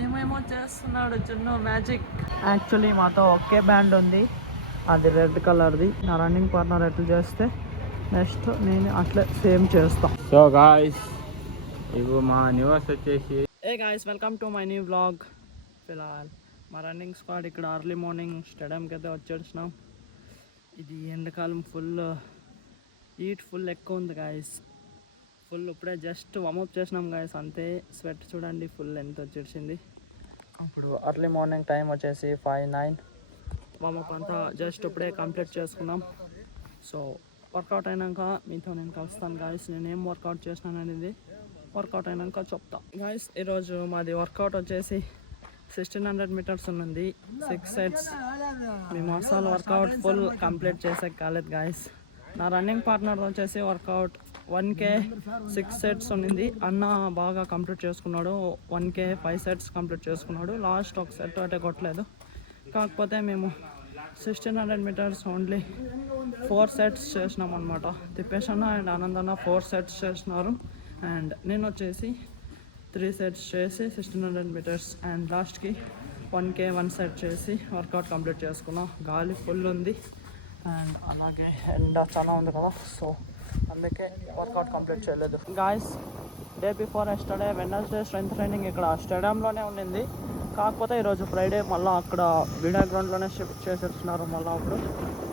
ఏమేమో చేస్తున్నాడు చిన్న మ్యాజిక్. యాక్చువల్లీ మాతో ఒకే బ్యాండ్ ఉంది, అది రెడ్ కలర్ది. నా రన్నింగ్ పార్ట్నర్ ఎట్లా చేస్తే నెక్స్ట్ నేను అట్లా సేమ్ చేస్తాం. సో గాయ్స్ ఇవి మా న్యూస్ వచ్చేసి hey guys welcome to my new vlog. ఫిలాల్ మా రన్నింగ్ స్క్వాడ్ ఇక్కడ అర్లీ మార్నింగ్ స్టేడియంకి అయితే వచ్చేసినాం. ఇది ఎండాకాలం హీట్ ఫుల్ ఎక్కువ ఉంది గాయస్. ఇప్పుడే జస్ట్ వామప్ చేసినాం గాయస్, అంతే. స్వెట్ చూడండి ఫుల్ ఎంత వచ్చేసింది. ఇప్పుడు అర్లీ మార్నింగ్ టైం వచ్చేసి 5:09. వామప్ అంతా జస్ట్ ఇప్పుడే కంప్లీట్ చేసుకున్నాం. సో వర్కౌట్ అయినాక మీతో నేను కలుస్తాను గాయస్. నేను ఏం వర్కౌట్ చేసినాను అనేది వర్కౌట్ అయినాక చెప్తా గాయస్. ఈరోజు మాది వర్కౌట్ వచ్చేసి 1600 మీటర్స్ ఉన్నది, 6 సెట్స్. మేము అసలు వర్కౌట్ ఫుల్ కంప్లీట్ చేసే కాలేదు గాయస్. నా రన్నింగ్ పార్ట్నర్ వచ్చేసి వర్కౌట్ 1K 6 సెట్స్ ఉన్నింది. అన్న బాగా కంప్లీట్ చేసుకున్నాడు, 1K 5 సెట్స్ కంప్లీట్ చేసుకున్నాడు. లాస్ట్ ఒక సెట్ అంటే కొట్టలేదు. కాకపోతే మేము 1600 మీటర్స్ ఓన్లీ 4 సెట్స్ చేసినాం అనమాట. తిప్పేష్ అన్న అండ్ ఆనంద్ అన్న 4 సెట్స్ చేసినారు. అండ్ నేను వచ్చేసి 3 సెట్స్ చేసి 1600 మీటర్స్ అండ్ లాస్ట్కి 1K 1 సెట్ చేసి వర్కౌట్ కంప్లీట్ చేసుకున్నాం. గాలి ఫుల్ ఉంది అండ్ అలాగే ఎండ చాలా ఉంది కదా, సో అందుకే వర్కౌట్ కంప్లీట్ చేయలేదు guys. Day before yesterday Wednesday strength training ఇక్కడ స్టేడియంలోనే ఉండింది. కాకపోతే ఈరోజు ఫ్రైడే మళ్ళీ అక్కడ వీడియో గ్రౌండ్లోనే షిఫ్ట్ చేసేస్తున్నారు. మళ్ళీ అప్పుడు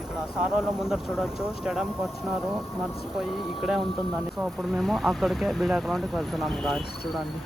ఇక్కడ సారోళ్ళ ముందర చూడొచ్చు, స్టేడియంకి వచ్చినారు, మర్చిపోయి ఇక్కడే ఉంటుందని. సో అప్పుడు మేము అక్కడికే వీడియో గ్రౌండ్కి వెళ్తున్నాం గాయస్. చూడండి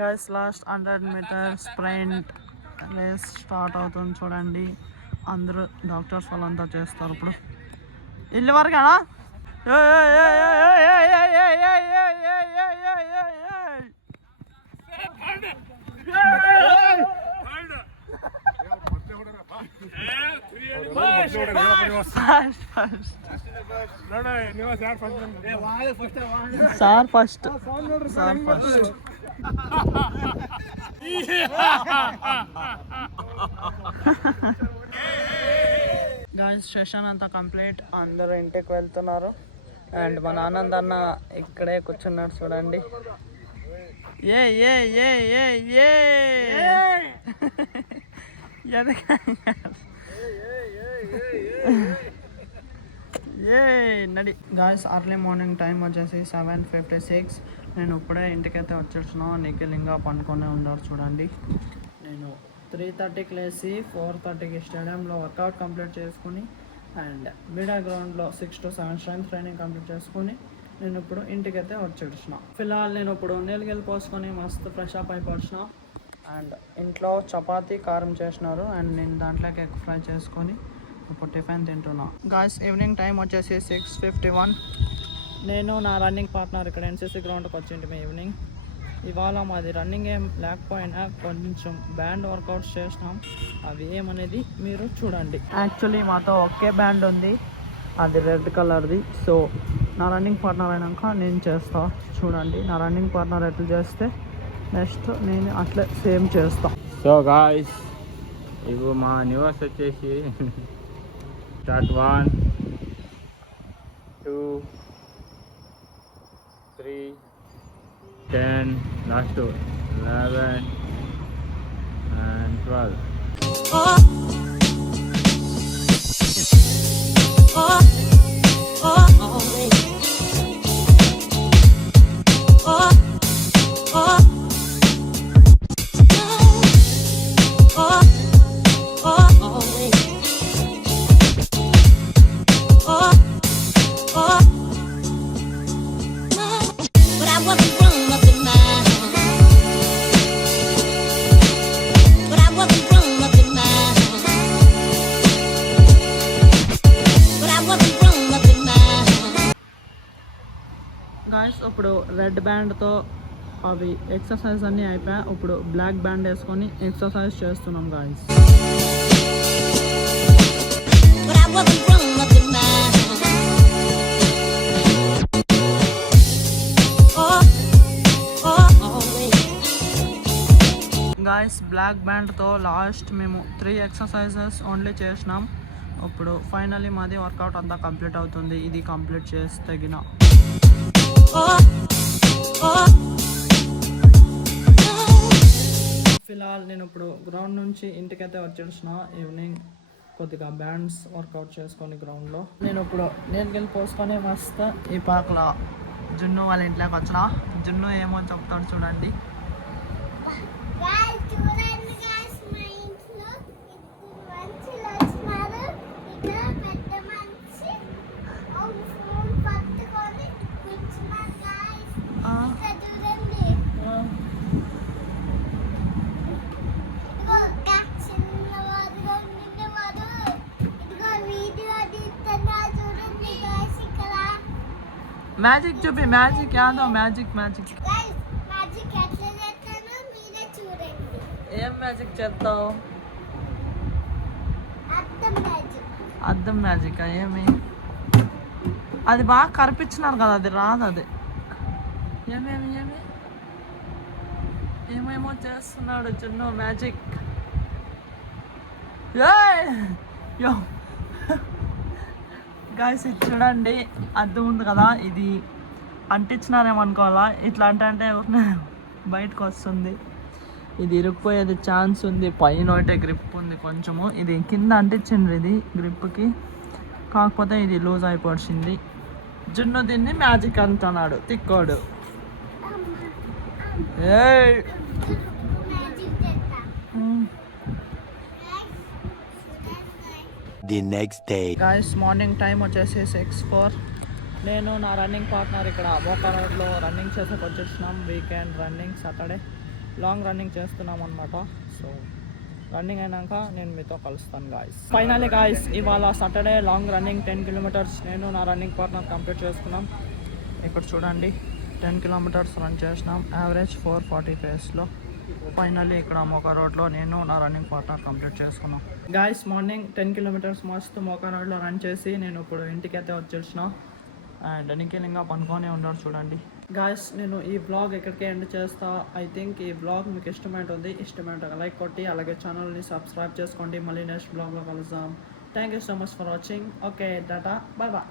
guys. Last 100 meter sprint race start అవుతుంది చూడండి. అందరూ డాక్టర్స్ వాళ్ళంతా చేస్తారు. ఇప్పుడు ఇల్లు వరకేనా? Sir first guys. సెషన్ అంతా కంప్లీట్, అందరూ ఇంటికి వెళ్తున్నారు. అండ్ మన ఆనంద్ అన్న ఇక్కడే కూర్చున్నాడు చూడండి. ఏ ఏ ఏ ఏ ఏ ఏ నడి గాయస్. అర్లీ మార్నింగ్ టైం వచ్చేసి 7:56. నేను ఇప్పుడే ఇంటికైతే వచ్చేసిన. నిఖిల్ ఇంకా పండుకొనే ఉన్నారు చూడండి. నేను 3:30కి లేచి 4:30కి స్టేడియంలో వర్కౌట్ కంప్లీట్ చేసుకుని అండ్ మీడియా గ్రౌండ్లో 6 to 7 స్ట్రెంత్ ట్రైనింగ్ కంప్లీట్ చేసుకుని నేను ఇప్పుడు ఇంటికైతే వచ్చేసిన. ఫిలాల్ నేను ఇప్పుడు నీళ్ళకి పోసుకొని మస్తు ఫ్రెష్ అప్ అయిపోవచ్చిన. అండ్ ఇంట్లో చపాతీ కారం చేసినారు అండ్ నేను దాంట్లోకి ఎగ్ ఫ్రై చేసుకొని ఇప్పుడు టిఫిన్ తింటున్నా గాయస్. ఈవినింగ్ టైం వచ్చేసి 6:51. నేను నా రన్నింగ్ పార్ట్నర్ ఇక్కడ NCC గ్రౌండ్కి వచ్చింది ఈవినింగ్. ఇవాళ మాది రన్నింగ్ ఏం లేకపోయినా కొంచెం బ్యాండ్ వర్కౌట్స్ చేసినాం. అవి ఏమనేది మీరు చూడండి. యాక్చువల్లీ మాతో ఒకే బ్యాండ్ ఉంది, అది రెడ్ కలర్ది. సో నా రన్నింగ్ పార్ట్నర్ అయినాక నేను చేస్తా. చూడండి నా రన్నింగ్ పార్ట్నర్ ఎట్లా చేస్తే నెక్స్ట్ నేను అట్లా సేమ్ చేస్తా. సో గాయ్స్ ఇవి మా న్యూస్ వచ్చేసి స్టార్ట్ 1 2 3 10 లాస్ట్ 11 and 12. ఇప్పుడు రెడ్ బ్యాండ్తో అవి ఎక్సర్సైజ్ అన్నీ అయిపోయా. ఇప్పుడు బ్లాక్ బ్యాండ్ వేసుకొని ఎక్సర్సైజ్ చేస్తున్నాం గాయస్. గాయస్ బ్లాక్ బ్యాండ్తో లాస్ట్ మేము 3 ఎక్సర్సైజెస్ ఓన్లీ చేసినాం. ఇప్పుడు ఫైనలీ మాది వర్కౌట్ అంతా కంప్లీట్ అవుతుంది. ఇది కంప్లీట్ చేసి తగిన ఫిలాల్ నేను ఇప్పుడు గ్రౌండ్ నుంచి ఇంటికైతే వచ్చేసిన. ఈవినింగ్ కొద్దిగా బ్యాండ్స్ వర్కౌట్ చేసుకొని గ్రౌండ్లో నేను ఇప్పుడు నీళ్ళకి పోసుకొని మస్తు ఈ పాకలో జున్ను వాళ్ళ ఇంట్లోకి వచ్చిన. జున్ను ఏమో చెప్తాడు చూడండి. మ్యాజిక్ చూపి, మ్యాజిక్ యాదో మ్యాజిక్. ఏం మ్యాజిక్ చేస్తావు? అద్దం మ్యాజిక్ ఏమి? అది బాగా కనిపించినారు కదా, అది రాదు. అది ఏమేమో చేస్తున్నాడు చిన్న మ్యాజిక్. గాయస్ ఇది చూడండి, అద్దం ఉంది కదా, ఇది అంటించినారేమనుకోవాలా. ఇట్లా అంటే బయటకు వస్తుంది. ఇది ఇరుక్కుపోయేది ఛాన్స్ ఉంది. పైన ఒకటే గ్రిప్ ఉంది కొంచెము. ఇది కింద అంటించిండ్రు ఇది గ్రిప్కి, కాకపోతే ఇది లూజ్ అయిపోయింది. జున్ను దీన్ని మ్యాజిక్ అంటున్నాడు తిక్కోడు. The next day. Guys morning time వచ్చేసి 6:04. నేను నా రన్నింగ్ పార్ట్నర్ ఇక్కడ మోకా రోడ్లో రన్నింగ్ చేసేకి వచ్చేసినాం. Weekend running, Saturday long running చేస్తున్నాం అనమాట. సో రన్నింగ్ అయినాక నేను మీతో కలుస్తాను గాయస్. ఫైనల్లీ గాయస్ ఇవాళ సాటర్డే లాంగ్ రన్నింగ్ 10 కిలోమీటర్స్ నేను నా రన్నింగ్ పార్ట్నర్ కంప్లీట్ చేసుకున్నాం. ఇక్కడ చూడండి 10 కిలోమీటర్స్ రన్ చేసినాం, యావరేజ్ 440 పేస్లో. ఫైనల్లీ ఇక్కడ మోకా రోడ్లో నేను నా రన్నింగ్ పార్ట్నర్ కంప్లీట్ చేసుకున్నాం. గాయస్ మార్నింగ్ 10 కిలోమీటర్స్ మస్తు మోకా రోడ్లో రన్ చేసి నేను ఇప్పుడు ఇంటికైతే వచ్చేసిన. అండ్ నిఖిల్ ఇంకా పనుకొని ఉన్నాడు చూడండి. గాయస్ నేను ఈ బ్లాగ్ ఎక్కడికి ఎండ్ చేస్తా. ఐ థింక్ ఈ బ్లాగ్ మీకు ఇష్టమైతే లైక్ కొట్టి అలాగే ఛానల్ని సబ్స్క్రైబ్ చేసుకోండి. మళ్ళీ నెక్స్ట్ బ్లాగ్లో కలుద్దాం. Thank you so much for watching. Okay tata, bye bye.